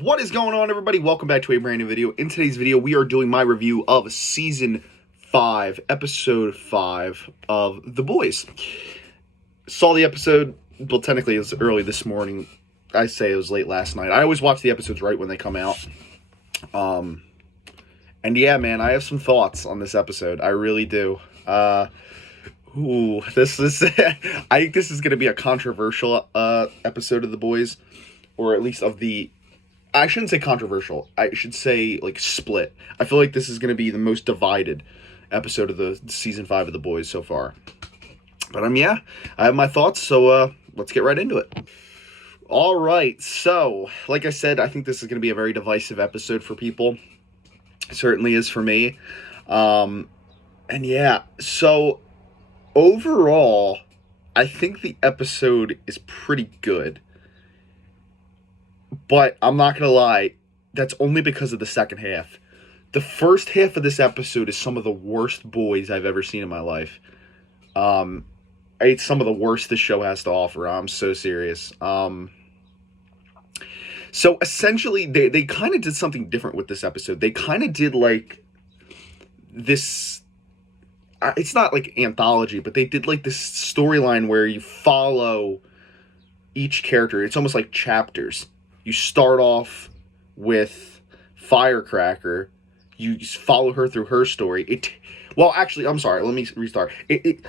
What is going on, everybody? Welcome back to a brand new video. In today's video, we are doing my review of Season 5, Episode 5 of The Boys. Saw the episode, well, technically it was early this morning. I say it was late last night. I always watch the episodes right when they come out. And yeah, man, I have some thoughts on this episode. I really do. This is I think this is going to be a controversial episode of The Boys, or at least of the... I shouldn't say controversial. I should say, like, split. I feel like this is going to be the most divided episode of the Season 5 of The Boys so far. But, yeah, I have my thoughts, so let's get right into it. All right, so, like I said, I think this is going to be a very divisive episode for people. It certainly is for me. And, yeah, so, overall, I think the episode is pretty good. But I'm not going to lie, that's only because of the second half. The first half of this episode is some of the worst Boys I've ever seen in my life. It's some of the worst this show has to offer. I'm so serious. So essentially, they kind of did something different with this episode. They kind of did like this... it's not like anthology, but they did like this storyline where you follow each character. It's almost like chapters. You start off with Firecracker. You follow her through her story. Well, actually, I'm sorry. Let me restart. It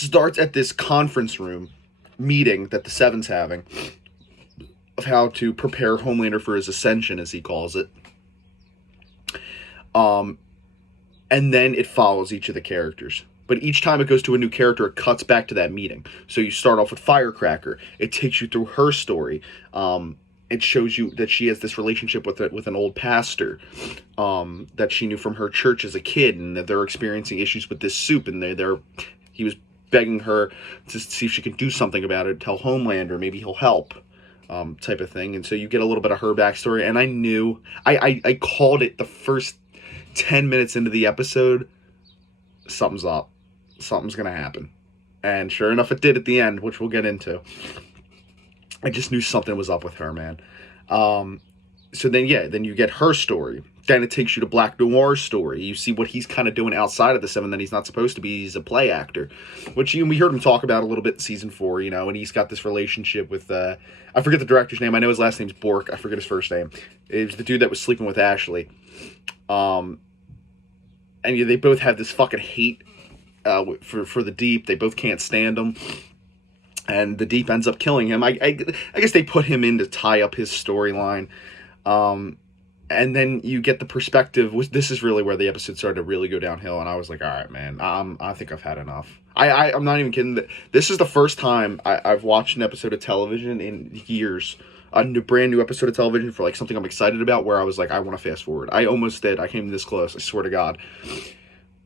starts at this conference room meeting that the Seven's having of how to prepare Homelander for his ascension, as he calls it. And then it follows each of the characters. But each time it goes to a new character, it cuts back to that meeting. So you start off with Firecracker. It takes you through her story. It shows you that she has this relationship with an old pastor that she knew from her church as a kid, and that they're experiencing issues with this soup, and he was begging her to see if she could do something about it, tell Homelander, maybe he'll help, type of thing. And so you get a little bit of her backstory, and I knew, I called it the first 10 minutes into the episode, something's up. Something's going to happen. And sure enough, it did at the end, which we'll get into. I just knew something was up with her, man. So then you get her story. Then it takes you to Black Noir's story. You see what he's kind of doing outside of the Seven that he's not supposed to be. He's a play actor, which we heard him talk about a little bit in Season 4, and he's got this relationship with, I forget the director's name. I know his last name's Bork. I forget his first name. It was the dude that was sleeping with Ashley. And they both have this fucking hate for the Deep. They both can't stand him. And the Deep ends up killing him. I guess they put him in to tie up his storyline. And then you get the perspective. This is really where the episode started to really go downhill. And I was like, all right, man, I think I've had enough. I'm not even kidding. This is the first time I've watched an episode of television in years. A brand new episode of television for like something I'm excited about, where I was like, I want to fast forward. I almost did. I came this close. I swear to God.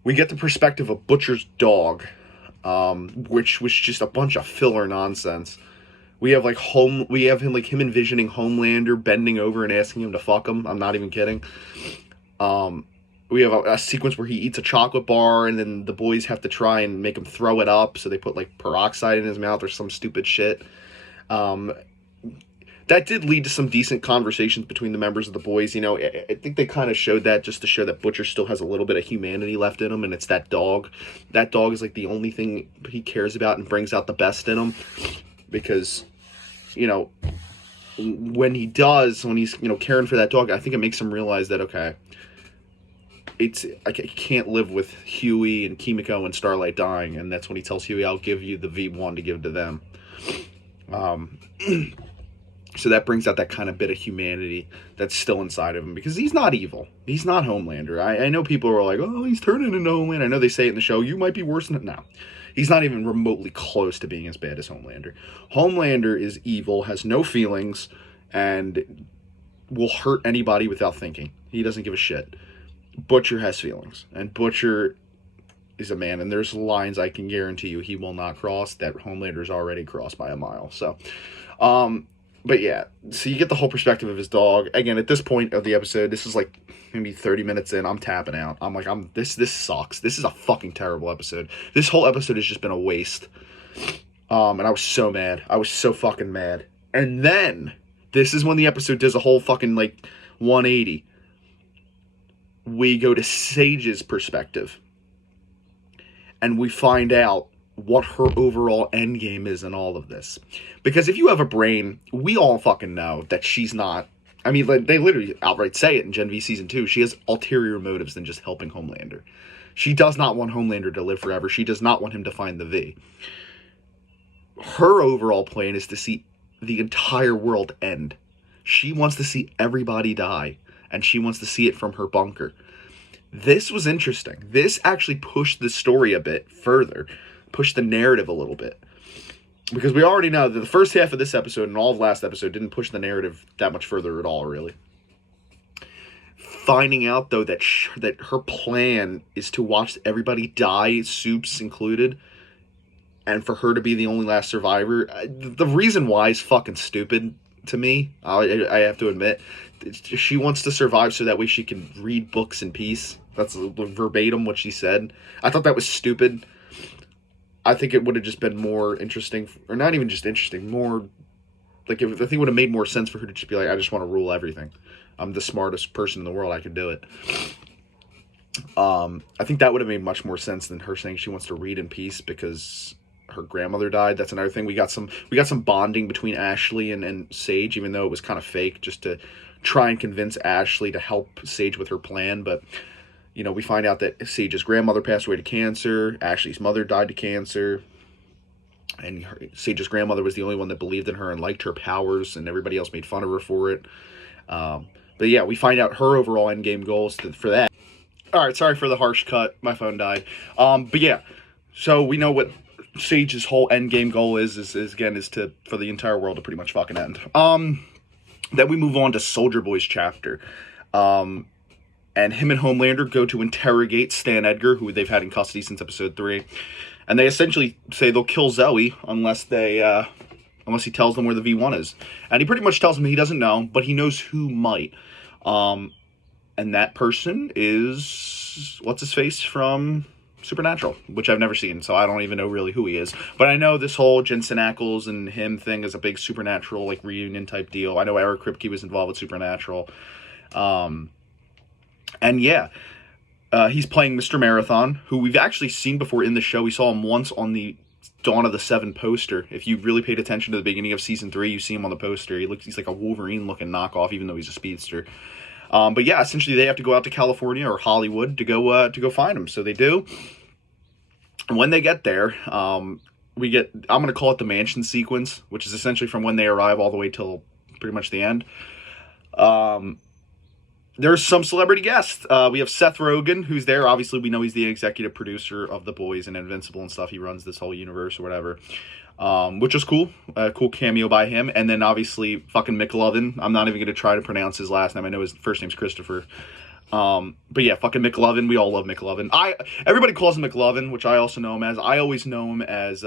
We get the perspective of Butcher's dog. Which was just a bunch of filler nonsense. We have him envisioning Homelander bending over and asking him to fuck him. I'm not even kidding. We have a sequence where he eats a chocolate bar, and then the boys have to try and make him throw it up, so they put like peroxide in his mouth or some stupid shit. That did lead to some decent conversations between the members of the Boys. I think they kind of showed that just to show that Butcher still has a little bit of humanity left in him, and it's that dog. That dog is like the only thing he cares about and brings out the best in him. Because, when he's, caring for that dog, I think it makes him realize that, okay, I can't live with Huey and Kimiko and Starlight dying. And that's when he tells Huey, I'll give you the V1 to give to them. So that brings out that kind of bit of humanity that's still inside of him, because he's not evil. He's not Homelander. I know people are like, oh, he's turning into Homelander. I know they say it in the show, you might be worse than it. No. He's not even remotely close to being as bad as Homelander. Homelander is evil, has no feelings, and will hurt anybody without thinking. He doesn't give a shit. Butcher has feelings, and Butcher is a man, and there's lines I can guarantee you he will not cross that Homelander's already crossed by a mile. So, but yeah, so you get the whole perspective of his dog. Again, at this point of the episode, this is like maybe 30 minutes in, I'm tapping out. I'm like, this sucks. This is a fucking terrible episode. This whole episode has just been a waste. And I was so mad. I was so fucking mad. And then This is when the episode does a whole fucking, like, 180. We go to Sage's perspective. And we find out what her overall endgame is in all of this. Because if you have a brain, we all fucking know that she's not... I mean, like, they literally outright say it in Gen V Season 2. She has ulterior motives than just helping Homelander. She does not want Homelander to live forever. She does not want him to find the V. Her overall plan is to see the entire world end. She wants to see everybody die, and she wants to see it from her bunker. This was interesting. This actually pushed the story a bit further, pushed the narrative a little bit. Because we already know that the first half of this episode and all of last episode didn't push the narrative that much further at all, really. Finding out, though, that her plan is to watch everybody die, Supes included, and for her to be the only last survivor. The reason why is fucking stupid to me. I have to admit. She wants to survive so that way she can read books in peace. That's verbatim what she said. I thought that was stupid. I think it would have just been more interesting, or not even just interesting, more like, I think it would have made more sense for her to just be like, I just want to rule everything. I'm the smartest person in the world. I can do it. I think that would have made much more sense than her saying she wants to read in peace because her grandmother died. That's another thing. We got some bonding between Ashley and Sage, even though it was kind of fake, just to try and convince Ashley to help Sage with her plan. But, you know, we find out that Sage's grandmother passed away to cancer. Ashley's mother died to cancer. And Sage's grandmother was the only one that believed in her and liked her powers, and everybody else made fun of her for it. But yeah, we find out her overall endgame goals for that. Alright, sorry for the harsh cut. My phone died. But yeah, so we know what Sage's whole endgame goal is for the entire world to pretty much fucking end. Then we move on to Soldier Boy's chapter. And him and Homelander go to interrogate Stan Edgar, who they've had in custody since episode 3. And they essentially say they'll kill Zoe unless he tells them where the V1 is. And he pretty much tells them he doesn't know, but he knows who might. And that person is, what's-his-face from Supernatural, which I've never seen, so I don't even know really who he is. But I know this whole Jensen Ackles and him thing is a big Supernatural, like, reunion type deal. I know Eric Kripke was involved with Supernatural. And yeah, he's playing Mr. Marathon, who we've actually seen before in the show. We saw him once on the Dawn of the Seven poster. If you really paid attention to the beginning of season 3, you see him on the poster. He's like a Wolverine-looking knockoff, even though he's a speedster. But yeah, essentially they have to go out to California or Hollywood to go find him. So they do. And when they get there, I'm going to call it the mansion sequence, which is essentially from when they arrive all the way till pretty much the end. There's some celebrity guests. We have Seth Rogen, who's there. Obviously, we know he's the executive producer of The Boys and Invincible and stuff. He runs this whole universe or whatever, which is cool. A cool cameo by him. And then, obviously, fucking McLovin. I'm not even going to try to pronounce his last name. I know his first name's Christopher. But yeah, fucking McLovin. We all love McLovin. Everybody calls him McLovin, which I also know him as. I always know him as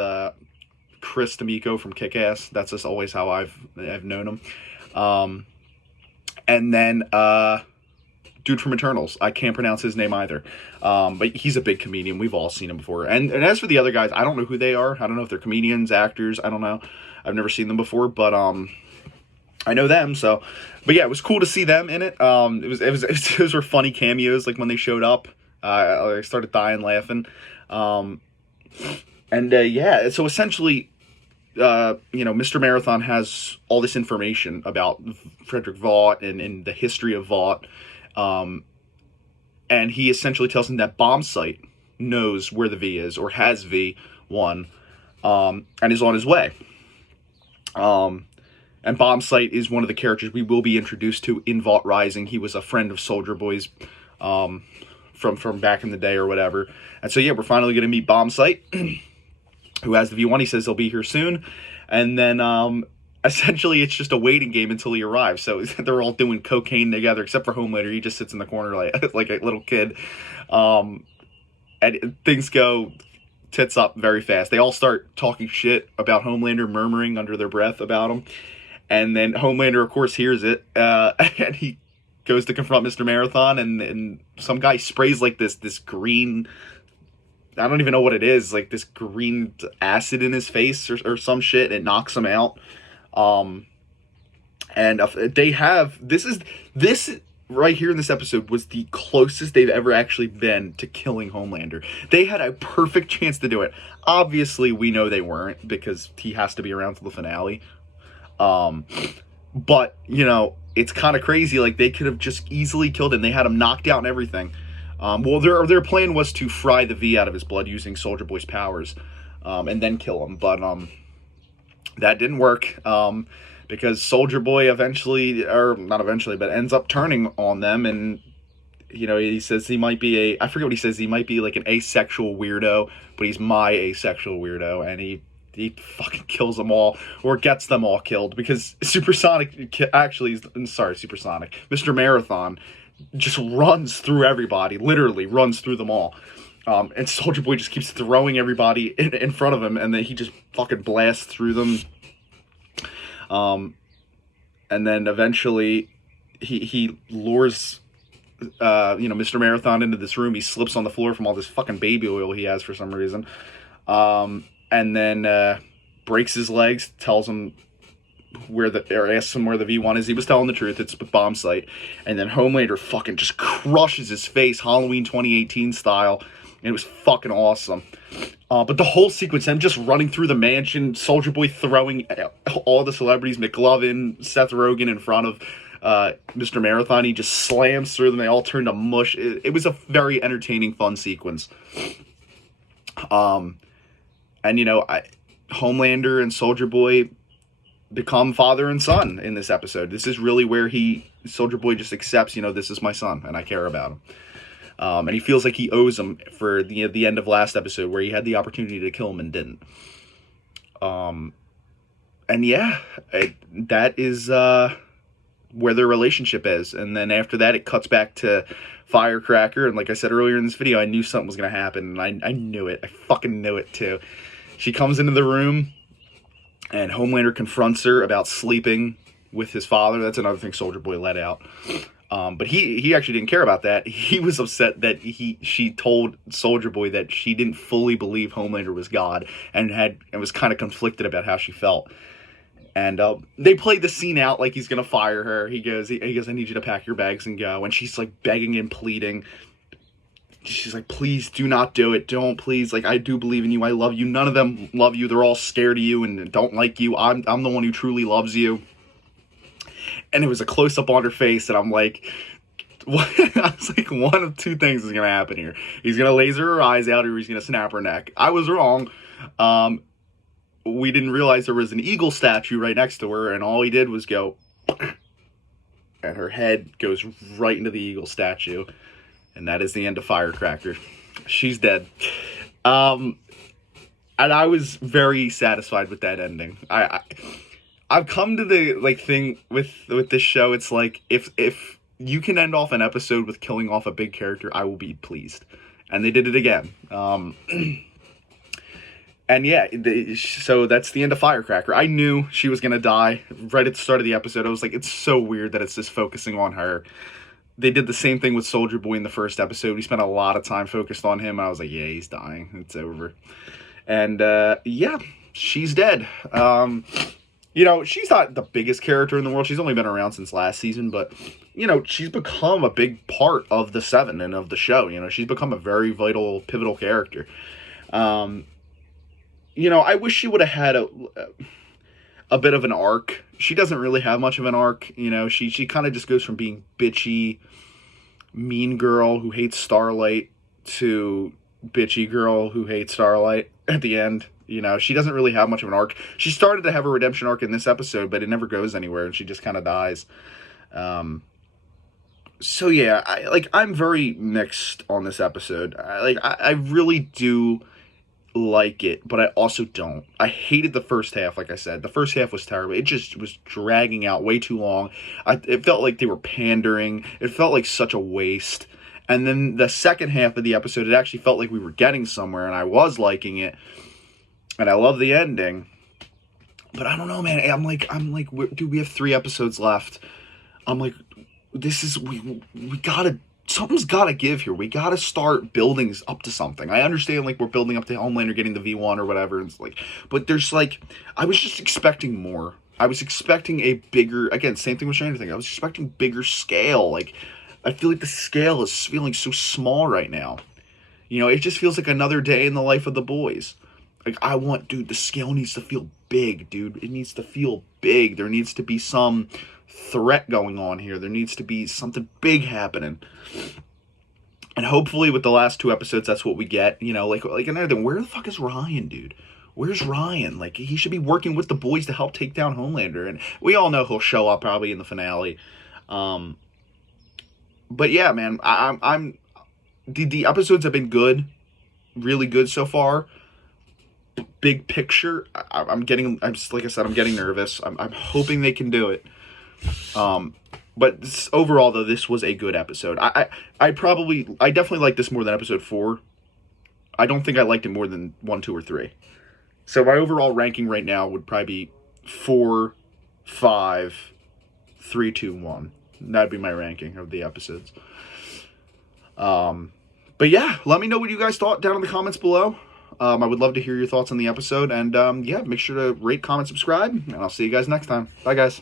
Chris D'Amico from Kick-Ass. That's just always how I've known him. And then... dude from Eternals. I can't pronounce his name either. But he's a big comedian. We've all seen him before. And as for the other guys, I don't know who they are. I don't know if they're comedians, actors. I don't know. I've never seen them before, but I know them. So, but yeah, it was cool to see them in it. Those were funny cameos. Like when they showed up, I started dying laughing. Yeah, so essentially, Mr. Marathon has all this information about Frederick Vought and the history of Vought. And he essentially tells him that Bombsight knows where the V is, or has V1, and is on his way. And Bombsight is one of the characters we will be introduced to in Vought Rising. He was a friend of Soldier Boy's, from back in the day or whatever. And so yeah, we're finally going to meet Bombsight, who has the V1. He says he'll be here soon. And then, essentially, it's just a waiting game until he arrives. So they're all doing cocaine together, except for Homelander. He just sits in the corner like a little kid. And things go tits up very fast. They all start talking shit about Homelander, murmuring under their breath about him. And then Homelander, of course, hears it. And he goes to confront Mr. Marathon. And some guy sprays like this green... I don't even know what it is. Like this green acid in his face or some shit. And it knocks him out. And they have this right here in this episode was the closest they've ever actually been to killing Homelander. They had a perfect chance to do it. Obviously, we know they weren't because he has to be around till the finale. But you know, it's kind of crazy. Like, they could have just easily killed him. They had him knocked out and everything. Well, their plan was to fry the V out of his blood using Soldier Boy's powers, and then kill him. But that didn't work. Because Soldier Boy eventually, or not eventually, but ends up turning on them, and you know, he says he might be I forget what he says, he might be like an asexual weirdo, but he's my asexual weirdo, and he fucking kills them all, or gets them all killed, because Supersonic, actually, Supersonic, Mr. Marathon just runs through everybody, literally runs through them all. And Soldier Boy just keeps throwing everybody in front of him, and then he just fucking blasts through them. And then eventually he lures, Mr. Marathon into this room. He slips on the floor from all this fucking baby oil he has for some reason. And then, breaks his legs, tells him asks him where the V1 is. He was telling the truth. It's the bomb site. And then Homelander fucking just crushes his face, Halloween 2018 style. And it was fucking awesome. But the whole sequence, him just running through the mansion, Soldier Boy throwing all the celebrities, McLovin, Seth Rogen in front of Mr. Marathon. He just slams through them. They all turn to mush. It was a very entertaining, fun sequence. And, Homelander and Soldier Boy become father and son in this episode. This is really where Soldier Boy just accepts, this is my son, and I care about him. And he feels like he owes him for the end of last episode, where he had the opportunity to kill him and didn't. That is where their relationship is. And then after that, it cuts back to Firecracker. And like I said earlier in this video, I knew something was going to happen. And I knew it. I fucking knew it, too. She comes into the room, and Homelander confronts her about sleeping with his father. That's another thing Soldier Boy let out. But he actually didn't care about that. He was upset that she told Soldier Boy that she didn't fully believe Homelander was God, and was kind of conflicted about how she felt. And they played the scene out like he's gonna fire her. He goes, I need you to pack your bags and go. And she's like begging and pleading. She's like, please do not do it. Don't, please. Like, I do believe in you. I love you. None of them love you. They're all scared of you and don't like you. I'm the one who truly loves you. And it was a close-up on her face, and I'm like, what? I was like, one of two things is going to happen here. He's going to laser her eyes out, or he's going to snap her neck. I was wrong. We didn't realize there was an eagle statue right next to her, and all he did was go, and her head goes right into the eagle statue. And that is the end of Firecracker. She's dead. And I was very satisfied with that ending. I've come to the thing with this show. It's like, if you can end off an episode with killing off a big character, I will be pleased. And they did it again. So that's the end of Firecracker. I knew she was gonna die right at the start of the episode. I was like, it's so weird that it's just focusing on her. They did the same thing with Soldier Boy in the first episode. We spent a lot of time focused on him. I was like, yeah, he's dying. It's over. And she's dead. She's not the biggest character in the world. She's only been around since last season, but, she's become a big part of the Seven and of the show. She's become a very vital, pivotal character. I wish she would have had a bit of an arc. She doesn't really have much of an arc. She kind of just goes from being bitchy, mean girl who hates Starlight to bitchy girl who hates Starlight at the end. She doesn't really have much of an arc. She started to have a redemption arc in this episode, but it never goes anywhere, and she just kind of dies. I'm very mixed on this episode. I really do like it, but I also don't. I hated the first half, like I said. The first half was terrible. It just was dragging out way too long. It felt like they were pandering. It felt like such a waste. And then the second half of the episode, it actually felt like we were getting somewhere, and I was liking it. And I love the ending. But I don't know, man. I'm like, dude, we have 3 episodes left. I'm like, we gotta, something's gotta give here. We gotta start building up to something. I understand, we're building up to Homelander getting the V1 or whatever. It's but there's I was just expecting more. I was expecting a bigger, again, same thing with Stranger Things. I was expecting bigger scale. Like, I feel like the scale is feeling so small right now. You know, it just feels like another day in the life of the boys. Like, dude, the scale needs to feel big, dude. It needs to feel big. There needs to be some threat going on here. There needs to be something big happening. And hopefully with the last 2 episodes, that's what we get. You know, like another thing, where the fuck is Ryan, dude? Where's Ryan? Like, he should be working with the boys to help take down Homelander. And we all know he'll show up probably in the finale. But yeah, man, the episodes have been good, really good so far. Big picture, I'm like I said, I'm getting nervous. I'm hoping they can do it. But overall, though, this was a good episode. I definitely like this more than episode 4. I don't think I liked it more than 1, 2, or 3. So my overall ranking right now would probably be 4, 5, 3, 2, 1. That'd be my ranking of the episodes. But yeah, let me know what you guys thought down in the comments below. I would love to hear your thoughts on the episode. And yeah, make sure to rate, comment, subscribe. And I'll see you guys next time. Bye, guys.